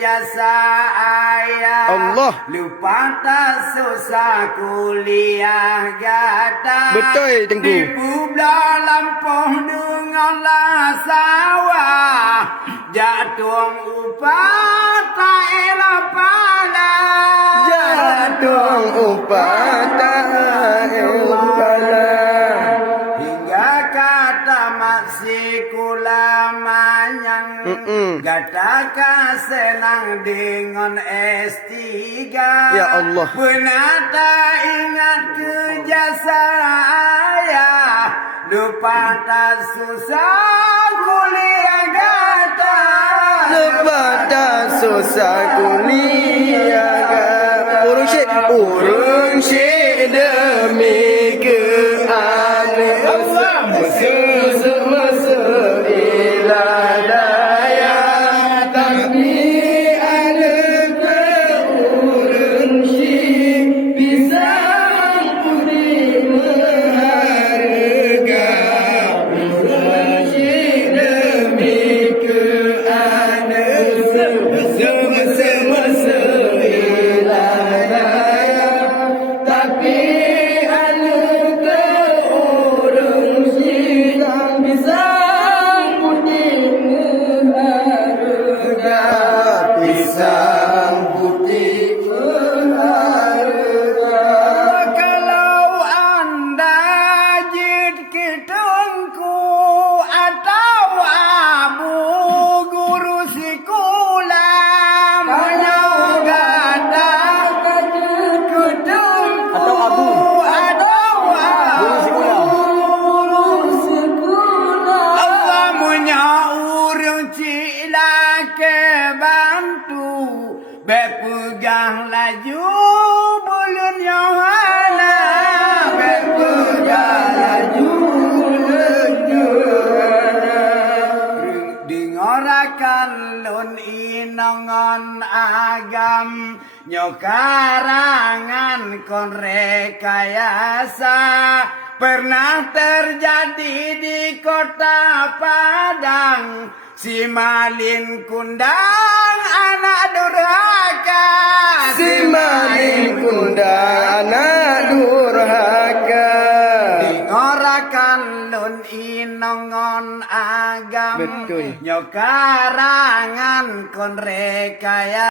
Jasa ayah Allah. Lupa tak susah kuliah gata. Betul, Tengku. Tipu dalam poh denganlah sawah. Jatuh upah tak elok pada. Jatuh upah tak elok pada. Hingga kata masih kulamanyang. Gatakan senang dengan S3. Ya Allah. Pernah tak ingat ke jasa ayah. Lupa tak susah kuliah gata. Lupa tak susah kuliah gata. Urung syek demi keadaan Allah. Masuk ilah daya. Tapi ada keurung syek bisa putih berharga. Urung syek demi keadaan masuk ilah daya. Tapi ada keurung syek bisa putih berharga. Pisang putih berharga. Kalau anda jid kitungku atau abu guru sikulam. Kalau gada kitungku Atau abu. guru sikulam. Allah punya urung cila ke bantu. Bepegang laju bulan Yohana. Bepegang laju bulan Yohana. Dengorakan lun inongon agam. Nyokarangan kon rekayasa. Pernah terjadi di kota Padang. Si malin kundang anak durhaka. Si malin kundang anak durhaka. Dengorakan lun inongon agam. Betul. Nyokarangan kon rekaya.